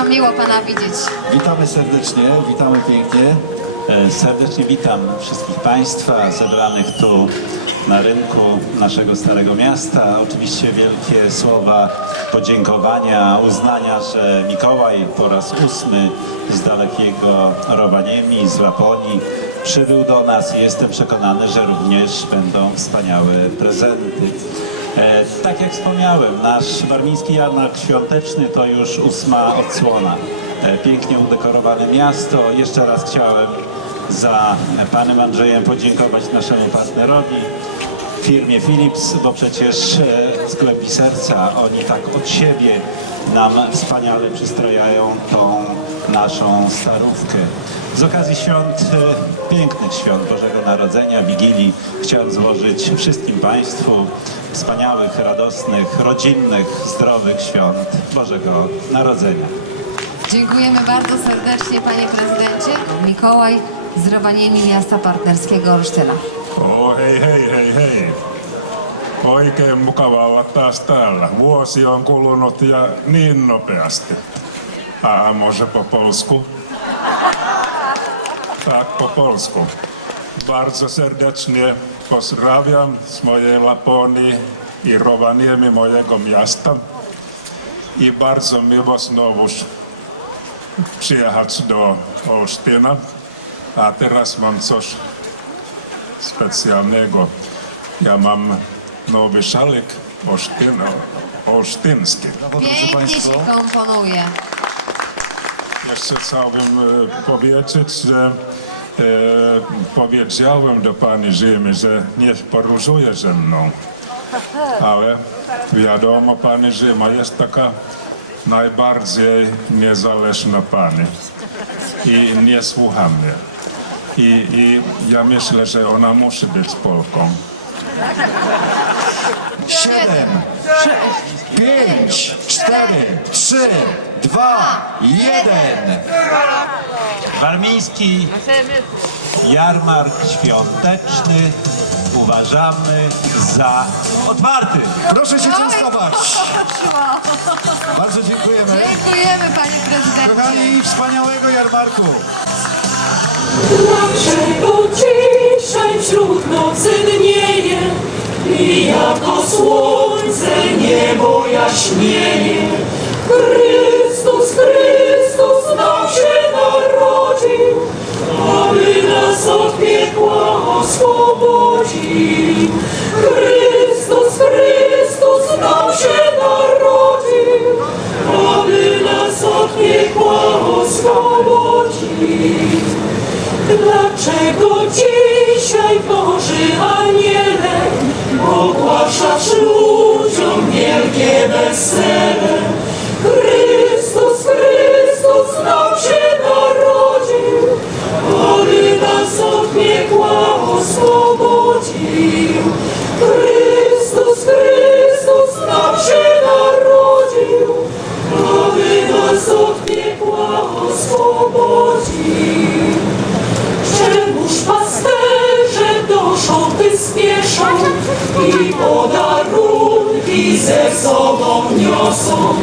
No, miło Pana widzieć. Witamy serdecznie, witamy pięknie. E, serdecznie witam wszystkich Państwa zebranych tu na rynku naszego Starego Miasta. Oczywiście wielkie słowa podziękowania, uznania, że Mikołaj po raz ósmy z dalekiego Rowaniemi, z Laponii przybył do nas i jestem przekonany, że również będą wspaniałe prezenty. E, tak jak wspomniałem, nasz warmiński jarmark świąteczny to już ósma odsłona. E, pięknie udekorowane miasto. Jeszcze raz chciałem za panem Andrzejem podziękować naszemu partnerowi, firmie Philips, bo przecież e, sklepi serca, oni tak od siebie nam wspaniale przystrojają tą naszą starówkę. Z okazji świąt, e, pięknych świąt Bożego Narodzenia, Wigilii, chciałem złożyć wszystkim Państwu wspaniałych, radosnych, rodzinnych, zdrowych świąt Bożego Narodzenia. Dziękujemy bardzo serdecznie panie prezydencie. Mikołaj z Rowaniemi miasta partnerskiego Olsztyna. Oo, hei hei hei hei. Oikein mukava olla taas täällä. Vuosi on kulunut ja niin nopeasti. A może po polsku? Tak, po polsku. Bardzo serdecznie pozdrawiam z mojej Laponii i Rovaniemi mojego miasta. I bardzo miło znowu przyjechać do Olsztyna. A teraz mam coś specjalnego. Ja mam nowy szalik olsztyno, olsztyński. Pięknie się komponuje. Jeszcze chciałbym e, powiedzieć, że e, powiedziałem do pani Rzymy, że nie poróżuje ze mną. Ale wiadomo, pani Rzyma jest taka najbardziej niezależna pani i nie słucha mnie. I, I ja myślę, że ona musi być Polką. Siedem, pięć, cztery, trzy, dwa, jeden. Warmiński jarmark świąteczny uważamy za otwarty. Proszę się częstować. Bardzo dziękujemy. Dziękujemy panie prezydencie. Kochani, wspaniałego jarmarku. Dlaczego wśród nocy dnieje i jako słońce niebo jaśnieje? Chrystus, Chrystus nam się narodził, aby nas od piekła oswobodził. Chrystus, Chrystus nam się narodził, aby nas od piekła oswobodził. Dlaczego dzisiaj Boży Aniele ogłaszasz ludziom wielkie wesele? I podarunki ze sobą niosą?